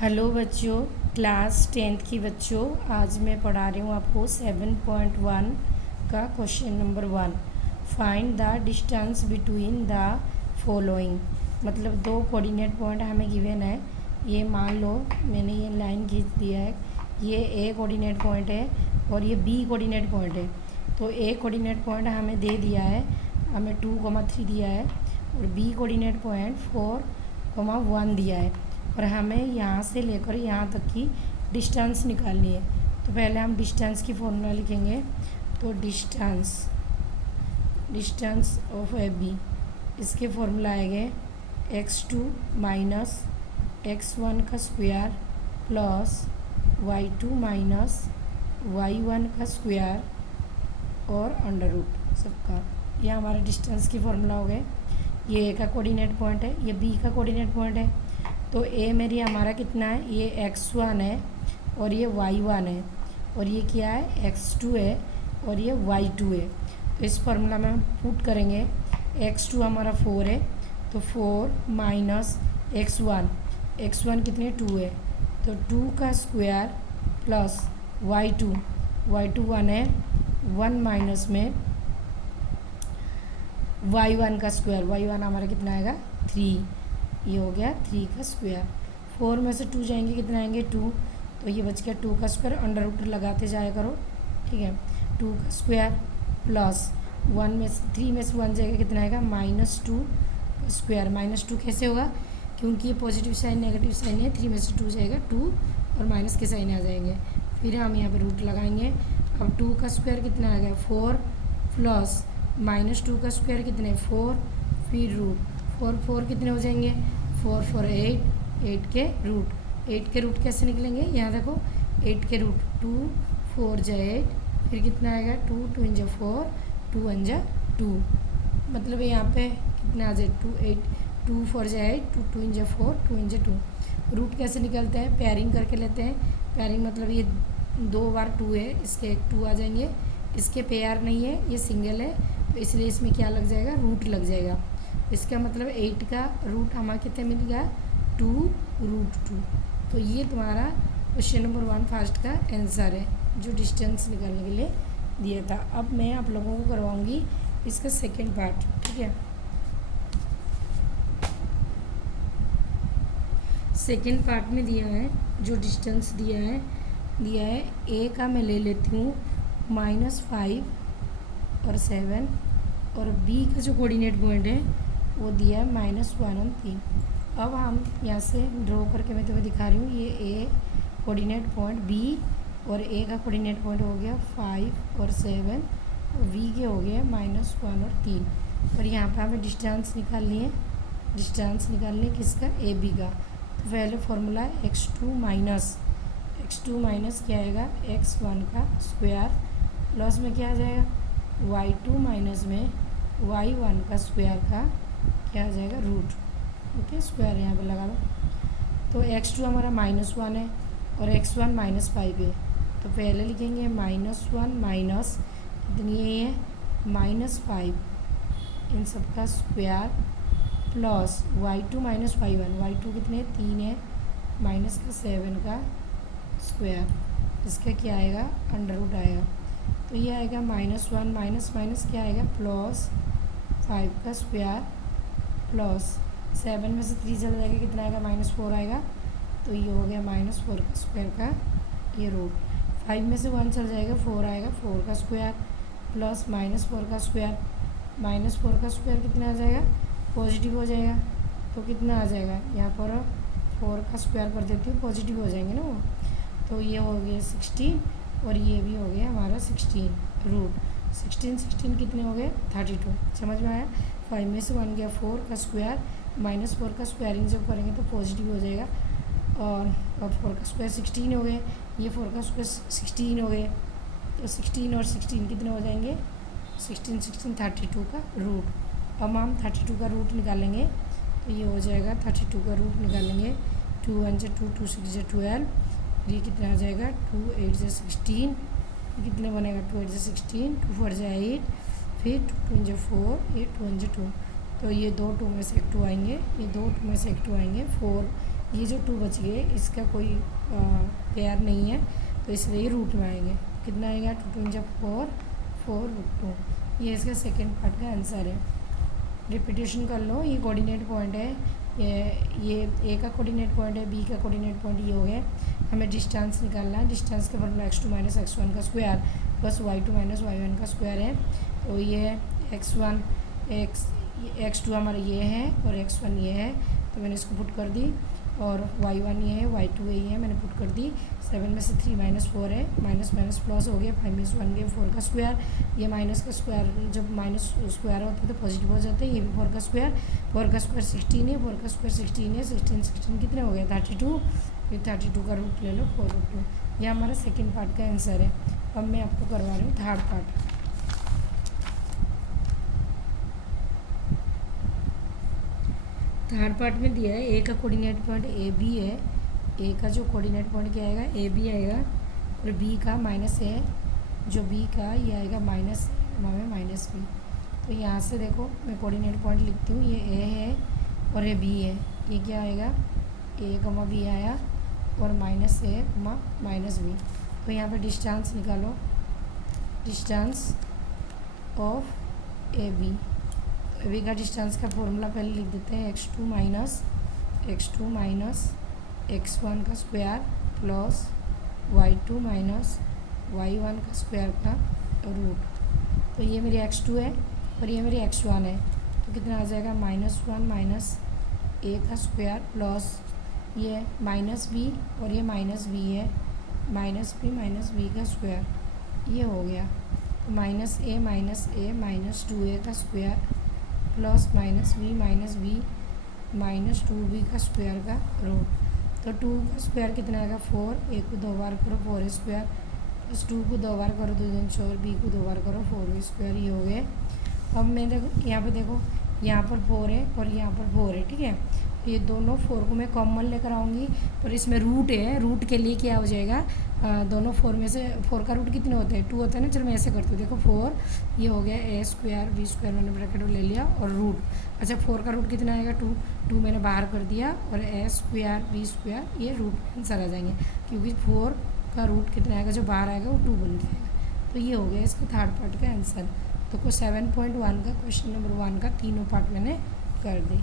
Hello बच्चों, class 10th की बच्चों, आज मैं पढ़ा रही हूँ आपको 7.1 का question number 1। Find the distance between the following. मतलब दो कोऑर्डिनेट पॉइंट हमें गिवन है। ये मान लो मैंने ये लाइन खींच दिया है, ये ए कोऑर्डिनेट पॉइंट है और ये बी कोऑर्डिनेट पॉइंट है। तो ए कोऑर्डिनेट पॉइंट हमें दे दिया है, हमें 2,3 दिया है और बी कोऑर्डिनेट पॉइंट 4,1 दिया है और हमें यहाँ से लेकर यहाँ तक की डिस्टेंस निकालनी है। तो पहले हम डिस्टेंस की फॉर्मूला लिखेंगे। तो डिस्टेंस ऑफ ए बी, इसके फॉर्मूला आएंगे x2 माइनस x1 का square plus y2 minus y1 का स्क्वायर और अंडर रूट सबका। यह हमारा डिस्टेंस की फॉर्मूला हो गए। ये ए का कोऑर्डिनेट पॉइंट है, ये बी का कोऑर्डिनेट पॉइंट है। तो ए मेरी हमारा कितना है, ये x1 है और ये y1 है और ये क्या है x2 है और ये y2 है। तो इस फॉर्मूला में हम पुट करेंगे। x2 हमारा 4 है, तो 4 माइनस x1 कितने 2 है, तो 2 का स्क्वायर प्लस y2 1 है, 1 माइनस में y1 का स्क्वायर, y1 हमारा कितना आएगा 3, ये हो गया 3 का स्क्वायर। 4 में से 2 जाएंगे, कितना आएंगे 2, तो ये बच गया 2 का स्क्वायर। अंडर रूट लगाते जाया करो, ठीक है। 2 का स्क्वायर प्लस 1 में से 3 में से 1 जाएगा, कितना आएगा -2 का स्क्वायर। -2 कैसे होगा, क्योंकि ये पॉजिटिव साइन नेगेटिव साइन है, 3 में से 2 जाएगा 2 और माइनस के साइन आ जाएंगे। फिर हम यहाँ पे रूट लगाएंगे। अब 2 का स्क्वायर कितना आ गया 4 प्लस -2 का स्क्वायर कितने 4, फिर रूट 4 कितने हो जाएंगे 4 4 8 के रूट। 8 के रूट कैसे निकलेंगे, यहाँ देखो 8 के रूट 2 4 जा 8, फिर कितना आएगा 2 2 जा 4 2 1 जा 2। मतलब यहाँ पे कितना आ जाए 2 8 2 4 जा 8 2 2 जा 4 2 जा 2। रूट कैसे निकलते हैं, पेयरिंग करके लेते हैं। पेयरिंग मतलब ये 2 बार 2 है, इसके 2 आ जाएंगे, इसके पेयर नहीं है, ये सिंगल है, तो इसलिए इसमें क्या लग जाएगा रूट लग जाएगा। इसका मतलब 8 का रूट हमारा कितने मिल गया 2√2। तो ये तुम्हारा क्वेश्चन नंबर 1 फर्स्ट का आंसर है, जो डिस्टेंस निकालने के लिए दिया था। अब मैं आप लोगों को करवाऊंगी इसका सेकंड पार्ट, ठीक है। सेकंड पार्ट में दिया है, जो डिस्टेंस दिया है ए का मैं ले लेती हूँ -5 और 7 और बी का जो कोऑर्डिनेट पॉइंट है वो दिया है -1 और 3। अब हम यहाँ से ड्रॉ करके मैं तुम्हें दिखा रही हूँ। ये ए कोऑर्डिनेट पॉइंट बी और ए का कोऑर्डिनेट पॉइंट हो गया 5 और 7 और वी के हो गया -1 और 3। और यहाँ पर हमें डिस्टेंस निकालनी है। डिस्टेंस निकालनी किसका, ए बी का। तो पहले फॉर्मूला है x2 माइनस क्या आएगा x1 का स्क्वायर प्लस में क्या आ जाएगा y2 माइनस में y1 का स्क्वायर का क्या आ जाएगा रूट। ओके, स्क्वायर यहाँ पे लगा दो। तो x2 हमारा -1 है और x1 -5 है। तो पहले लिखेंगे -1 माइनस कितनी है -5 इन सब का square plus y2 minus y1 कितने 3 है, माइनस का 7 का स्क्वायर, इसका क्या आएगा अंडर रूट आएगा। तो ये आएगा -1 माइनस क्या आएगा +5 का स्क्वायर प्लस 7 में से 3 चल जाएगा, कितना आएगा -4 आएगा। तो ये हो गया -4 का स्क्वायर का ये रूट। 5 में से 1 चल जाएगा 4 आएगा, 4 का स्क्वायर प्लस -4 का स्क्वायर। -4 का स्क्वायर कितना आ जाएगा पॉजिटिव हो जाएगा, तो कितना आ जाएगा यहाँ पर 4 का स्क्वायर कर देती हूँ, पॉजिटिव हो जाएंगे ना वो। तो ये हो गया 16 और ये भी हो गया हमारा 16 रूट। 16 कितने हो गए 32। समझ में आया। 5 में से 1 गया 4 का स्क्वायर, -4 का स्क्वायरिंग जब करेंगे तो पॉजिटिव हो जाएगा। और अब 4 का स्क्वायर 16 हो गए, ये 4 का स्क्वायर 16 हो गए, तो 16 और 16 कितने हो जाएंगे 16 32 का रूट। अब हम 32 का रूट निकालेंगे, तो ये हो जाएगा 32 का रूट निकालेंगे। 2 1 जा 2 2 6 जा 12, ये कितना आ जाएगा 2 8 जा 16, कितने बनेगा 2 8 जा 16, 2 4 जा 8, फिर 2 2 जा 4 8 2 1 जा 2। तो ये 2 2 में से एक 2 आएंगे, ये 2 2 में से एक 2 आएंगे, 4 ये जो 2 बच गए इसका कोई पेयर नहीं है, तो इसलिए ये रूट में आएंगे। कितना आएगा, 2 2 जब 4 4 रूट 2। ये इसका सेकेंड पार्ट का आंसर है। रिपीटेशन कर लो। ये कोऑर्डिनेट पॉइंट है, ये ए का कोऑर्डिनेट पॉइंट है, बी का कोऑर्डिनेट पॉइंट ये हो गया। हमें डिस्टेंस निकालना है। डिस्टेंस का फॉर्मूला x2 माइनस x1 का square plus y2 minus y1 का स्क्वायर है। तो ये x2 हमारा ये है और x1 ये है, तो मैंने इसको पुट कर दी। और y1 ये है, y2 ये है, मैंने पुट कर दी। 7 में से 3 माइनस 4 है, माइनस माइनस प्लस हो गया। 5 में से 1 गया, 4 का स्क्वायर। ये माइनस का स्क्वायर जब माइनस स्क्वायर होता है तो पॉजिटिव हो जाता है। ये भी 4 का स्क्वायर। 4 का स्क्वायर 16 है, 4 का स्क्वायर 16 है। 16 कितने हो गए, 32। फिर 32 का रूट ले लो, 4 रूट 2। यह हमारा सेकेंड पार्ट का आंसर है। अब मैं आपको करवा रही हूँ थर्ड पार्ट। थर्ड पार्ट में दिया है ए का कोऑर्डिनेट पॉइंट ए बी है। ए का जो कोऑर्डिनेट पॉइंट क्या आएगा, ए बी आएगा, और बी का माइनस ए, जो बी का ये आएगा माइनस माइनस बी। तो यहाँ से देखो मैं कोऑर्डिनेट पॉइंट लिखती हूँ। ये ए है और ये बी है। ये क्या आएगा, ए कमा बी आया और माइनस ए कमा माइनस बी। तो यहाँ पे डिस्टेंस निकालो, distance of A B. A B का डिस्टेंस का फॉर्मूला पहले लिख देते हैं। x2 माइनस x1 का square plus y2 minus y1 का स्क्वायर का रूट। तो ये मेरी x2 है और ये मेरी x1 है, तो कितना आ जाएगा, -1 माइनस ए का स्क्वायर प्लस ये माइनस बी और ये माइनस बी है, माइनस बी का स्क्वायर। ये हो गया। तो माइनस ए माइनस 2a का square plus minus B minus 2b का स्क्वायर का रूट। तो 2 का स्क्वायर कितना आएगा, 4। ए को 2 बार करो 4 स्क्वायर, प्लस 2 को 2 बार करो 2 दूनी 4, बी को 2 बार करो 4 स्क्वायर। ये हो गए। अब मैं देखो यहाँ पे, देखो यहाँ पर 4 है और यहाँ पर 4 है, ठीक है। तो ये दोनों 4 को मैं कॉमन लेकर आऊँगी, पर इसमें रूट है। रूट के लिए क्या हो जाएगा, दोनों 4 में से 4 का रूट कितने होते हैं, 2 होता है ना। चलो मैं ऐसे करती हूँ, देखो 4 ये हो गया, ए स्क्वायर बी स्क्वायर मैंने ब्रैकेट में ले लिया और रूट। अच्छा 4 का रूट कितना आएगा, 2 मैंने बाहर कर दिया और ए स्क्वायर बी स्क्वायर ये रूट आंसर आ जाएंगे, क्योंकि 4 का रूट कितना आएगा जो बाहर आएगा वो 2 बन जाएगा। तो ये हो गया इसका थर्ड पार्ट का आंसर। तो 7.1 का क्वेश्चन नंबर 1 का तीनों पार्ट मैंने कर दी।